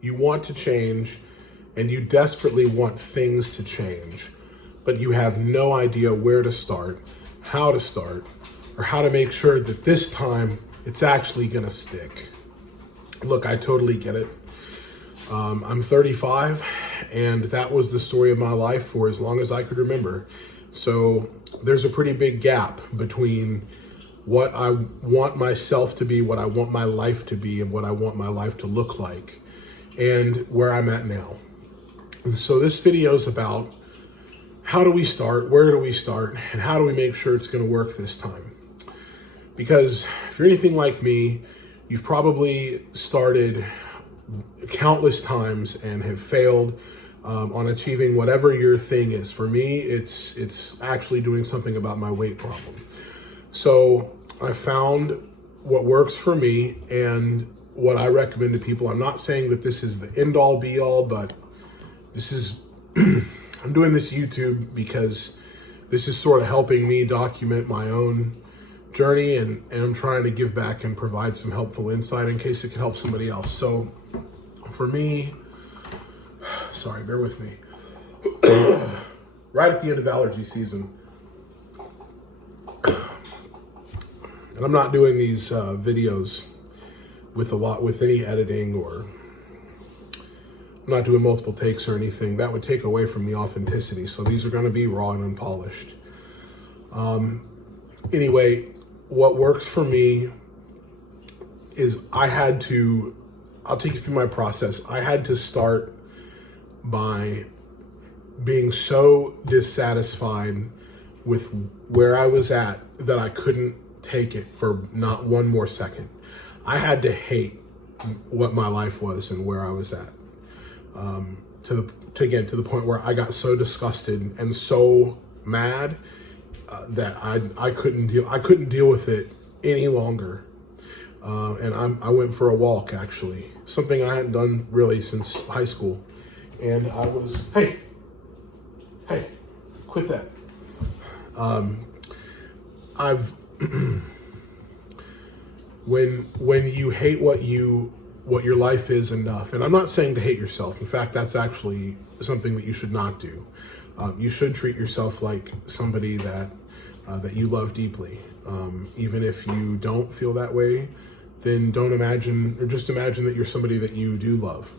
You want to change, and you desperately want things to change, but you have no idea where to start, how to start, or how to make sure that this time it's actually gonna stick. Look, I totally get it. I'm 35, and that was the story of my life for as long as I could remember. So there's a pretty big gap between what I want myself to be, what I want my life to be, and what I want my life to look like, and where I'm at now. So this video is about how do we start, where do we start, and how do we make sure it's going to work this time? Because if you're anything like me, you've probably started countless times and have failed on achieving whatever your thing is. For me, it's actually doing something about my weight problem. So I found what works for me and what I recommend to people. I'm not saying that this is the end all be all, but this is, I'm doing this YouTube because this is sort of helping me document my own journey, and I'm trying to give back and provide some helpful insight in case it can help somebody else. So for me, sorry, bear with me. Right at the end of allergy season, and I'm not doing these videos with any editing, or I'm not doing multiple takes or anything. That would take away from the authenticity. So these are going to be raw and unpolished. Anyway, what works for me is I'll take you through my process. I had to start by being so dissatisfied with where I was at that I couldn't take it for not one more second. I had to hate what my life was and where I was at. To the point where I got so disgusted and so mad that I couldn't deal with it any longer. And I went for a walk, actually, something I hadn't done really since high school. And I was, hey, quit that. When you hate what your life is enough, and I'm not saying to hate yourself. In fact, that's actually something that you should not do. You should treat yourself like somebody that you love deeply. Even if you don't feel that way, then don't imagine, or just imagine that you're somebody that you do love,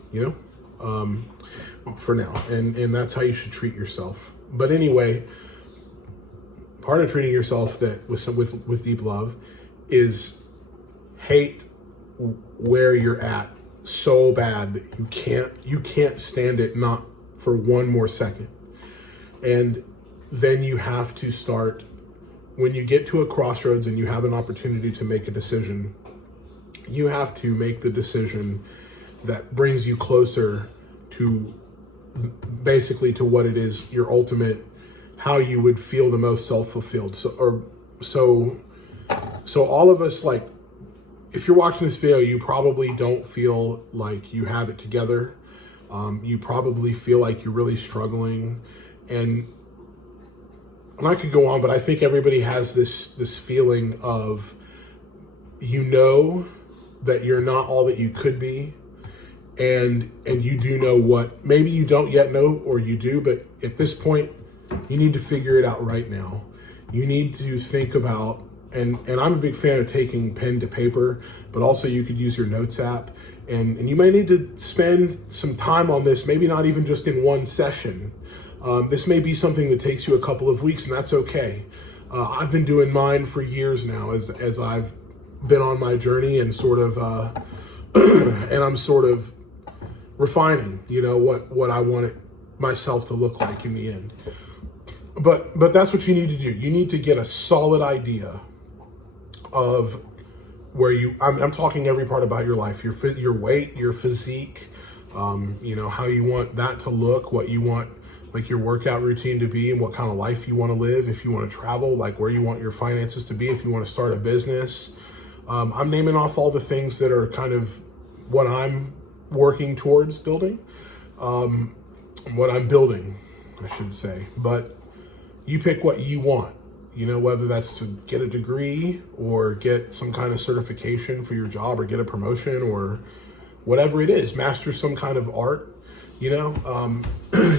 for now. And that's how you should treat yourself. But anyway, part of treating yourself with deep love is hate where you're at so bad that you can't stand it, not for one more second. And then you have to start, when you get to a crossroads and you have an opportunity to make a decision, you have to make the decision that brings you closer to basically to what it is, your ultimate, how you would feel the most self-fulfilled. So all of us, like, if you're watching this video, you probably don't feel like you have it together. You probably feel like you're really struggling, and I could go on, but I think everybody has this feeling of, that you're not all that you could be, and you do know what, maybe you don't yet know, or you do, but at this point, you need to figure it out right now. You need to think about, and I'm a big fan of taking pen to paper, but also you could use your notes app, and you might need to spend some time on this, maybe not even just in one session. This may be something that takes you a couple of weeks, and that's okay. I've been doing mine for years now as I've been on my journey, and sort of, and I'm sort of refining, what I want myself to look like in the end. But that's what you need to do. You need to get a solid idea of where I'm talking every part about your life, your weight, your physique, how you want that to look, what you want, like, your workout routine to be, and what kind of life you want to live. If you want to travel, like, where you want your finances to be, if you want to start a business. I'm naming off all the things that are kind of what I'm working towards building, what I'm building, I should say. But you pick what you want, whether that's to get a degree or get some kind of certification for your job or get a promotion or whatever it is, master some kind of art, you know,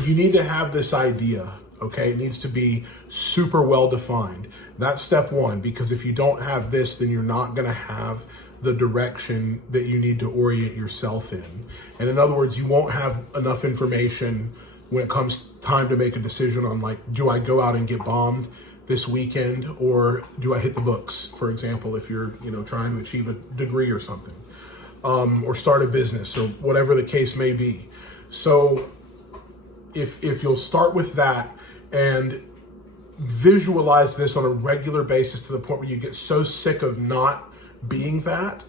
you need to have this idea. Okay, it needs to be super well defined. That's step one, because if you don't have this, then you're not going to have the direction that you need to orient yourself in. And in other words, you won't have enough information when it comes time to make a decision on, like, do I go out and get bombed this weekend, or do I hit the books, for example, if you're, you know, trying to achieve a degree or something, or start a business or whatever the case may be. So if you'll start with that and visualize this on a regular basis to the point where you get so sick of not being that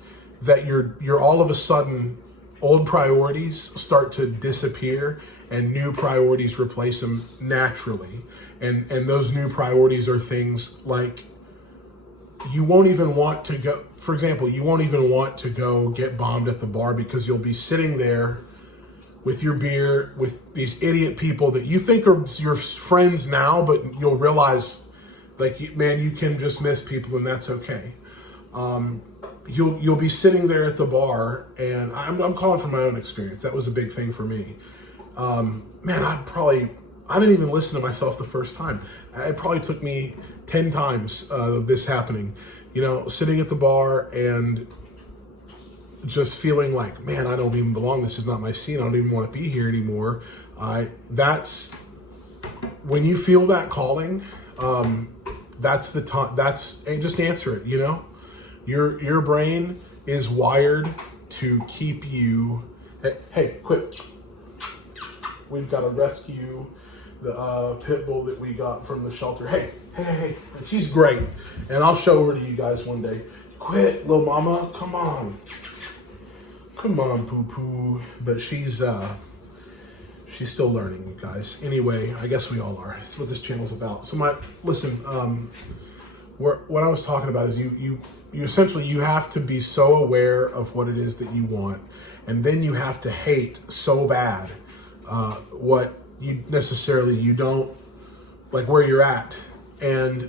you're all of a sudden, old priorities start to disappear and new priorities replace them naturally. And those new priorities are things like, you won't even want to go, for example, you won't even want to go get bombed at the bar because you'll be sitting there with your beer with these idiot people that you think are your friends now, but you'll realize, like, man, you can just miss people and that's okay. You'll be sitting there at the bar, and I'm calling from my own experience. That was a big thing for me. Man, I didn't even listen to myself the first time. It probably took me 10 times of this happening, you know, sitting at the bar and just feeling like, man, I don't even belong. This is not my scene. I don't even want to be here anymore. That's when you feel that calling. That's the time. Just answer it. You know, your brain is wired to keep you. Hey, quit. We've got to rescue the pit bull that we got from the shelter. Hey. She's great, and I'll show her to you guys one day. Quit, little mama. Come on, poo-poo. But she's still learning, you guys. Anyway, I guess we all are. That's what this channel's about. So listen. What I was talking about is you essentially, you have to be so aware of what it is that you want, and then you have to hate so bad what you don't like, where you're at. And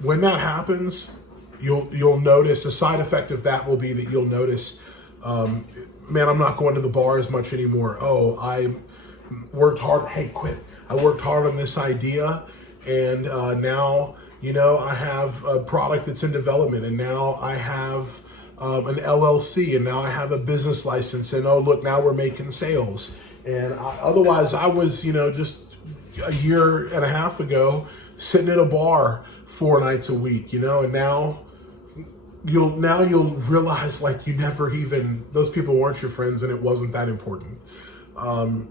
when that happens, you'll notice, a side effect of that will be that you'll notice, man, I'm not going to the bar as much anymore. Oh, I worked hard. Hey, quit. I worked hard on this idea, and now, you know, I have a product that's in development, and now I have an LLC, and now I have a business license, and oh, look, now we're making sales. And otherwise I was, you know, just a year and a half ago sitting at a bar 4 nights a week, you know, and now you'll realize, like, you never even, those people weren't your friends and it wasn't that important. And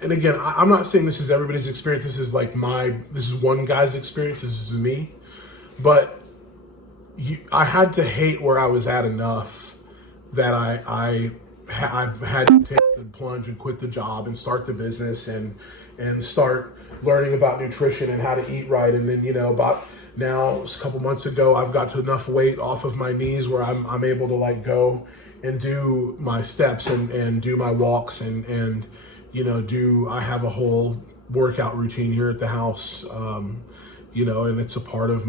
again, I'm not saying this is everybody's experience. This is like this is one guy's experience. This is me, but I had to hate where I was at enough that I had to take the plunge and quit the job and start the business and start learning about nutrition and how to eat right. And then, you know, about now, a couple months ago, I've got enough weight off of my knees where I'm able to, like, go and do my steps and do my walks and you know, I have a whole workout routine here at the house, you know, and it's a part of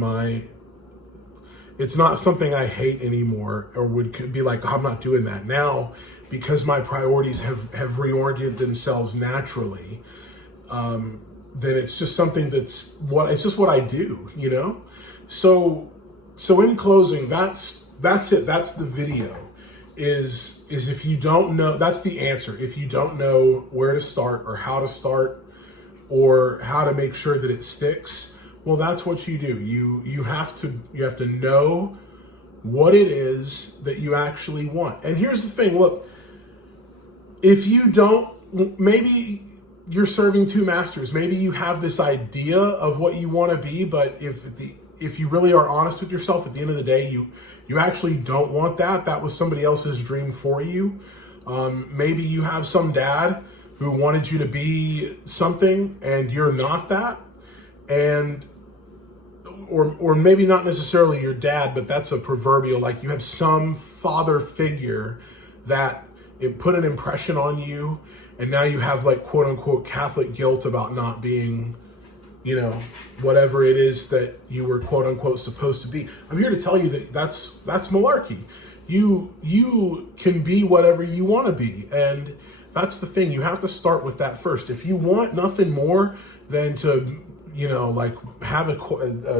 it's not something I hate anymore or could be like, oh, I'm not doing that now, because my priorities have reoriented themselves naturally. Then it's just something it's just what I do, you know? So in closing, that's it. That's the video is if you don't know, that's the answer. If you don't know where to start or how to start or how to make sure that it sticks, well, that's what you do. You have to know what it is that you actually want. And here's the thing, look, if you don't, maybe you're serving two masters. Maybe you have this idea of what you want to be, but if you really are honest with yourself, at the end of the day, you actually don't want that. That was somebody else's dream for you. Maybe you have some dad who wanted you to be something and you're not that. Or maybe not necessarily your dad, but that's a proverbial, like, you have some father figure that it put an impression on you, and now you have, like, quote unquote Catholic guilt about not being, you know, whatever it is that you were quote unquote supposed to be. I'm here to tell you that that's malarkey. you can be whatever you want to be. And that's the thing. You have to start with that first. If you want nothing more than to, like have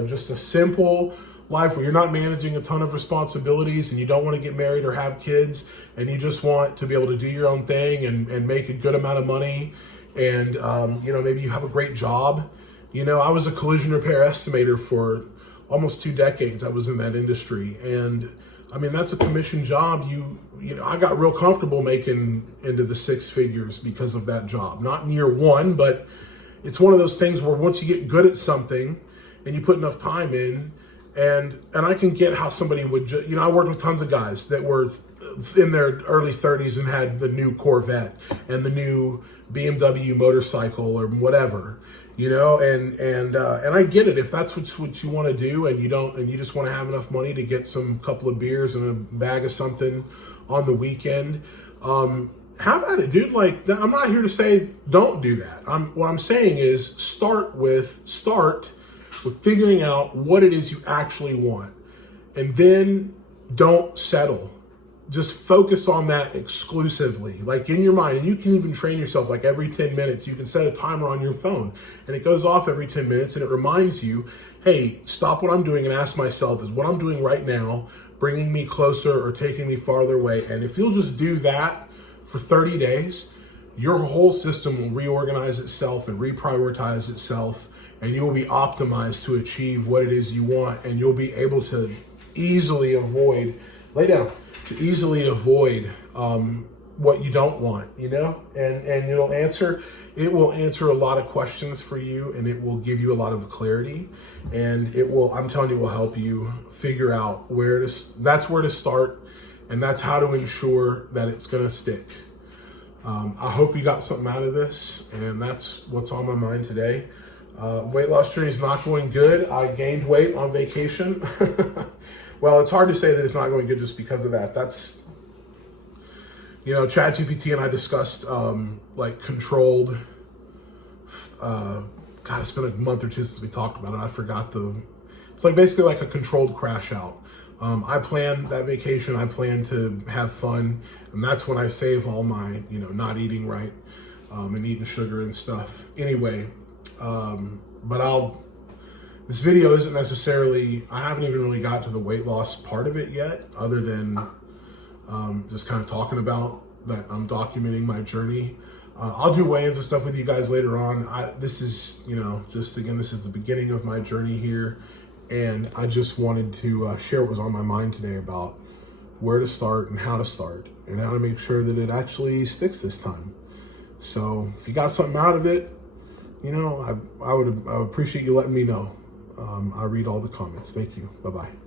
just a simple life where you're not managing a ton of responsibilities and you don't want to get married or have kids and you just want to be able to do your own thing and make a good amount of money and, maybe you have a great job. I was a collision repair estimator for almost 2 decades. I was in that industry. And I mean, that's a commission job. I got real comfortable making into the 6 figures because of that job. Not in year 1, but it's one of those things where once you get good at something and you put enough time in, and I can get how somebody would, I worked with tons of guys that were in their early 30s and had the new Corvette and the new BMW motorcycle or whatever, and I get it. If that's what you want to do and you just want to have enough money to get some couple of beers and a bag of something on the weekend, have at it, dude. Like, I'm not here to say don't do that. What I'm saying is start with figuring out what it is you actually want, and then don't settle. Just focus on that exclusively, like in your mind. And you can even train yourself, like every 10 minutes, you can set a timer on your phone and it goes off every 10 minutes and it reminds you, hey, stop what I'm doing and ask myself, is what I'm doing right now bringing me closer or taking me farther away? And if you'll just do that for 30 days, your whole system will reorganize itself and reprioritize itself, and you'll be optimized to achieve what it is you want, and you'll be able to easily avoid, what you don't want, and it will answer a lot of questions for you, and it will give you a lot of clarity, and I'm telling you, it will help you figure out that's where to start, and that's how to ensure that it's going to stick. I hope you got something out of this, and that's what's on my mind today. Weight loss journey is not going good. I gained weight on vacation. Well, it's hard to say that it's not going good just because of that. That's, ChatGPT and I discussed controlled, it's been a month or 2 since we talked about it. I forgot it's basically like a controlled crash out. I plan that vacation. I plan to have fun. And that's when I save all my, not eating right, and eating sugar and stuff. Anyway, this video isn't necessarily, I haven't even really got to the weight loss part of it yet, other than just kind of talking about that I'm documenting my journey. I'll do weigh-ins and stuff with you guys later on. This is, this is the beginning of my journey here. And I just wanted to share what was on my mind today about where to start and how to make sure that it actually sticks this time. So if you got something out of it, I would appreciate you letting me know. I read all the comments. Thank you. Bye-bye.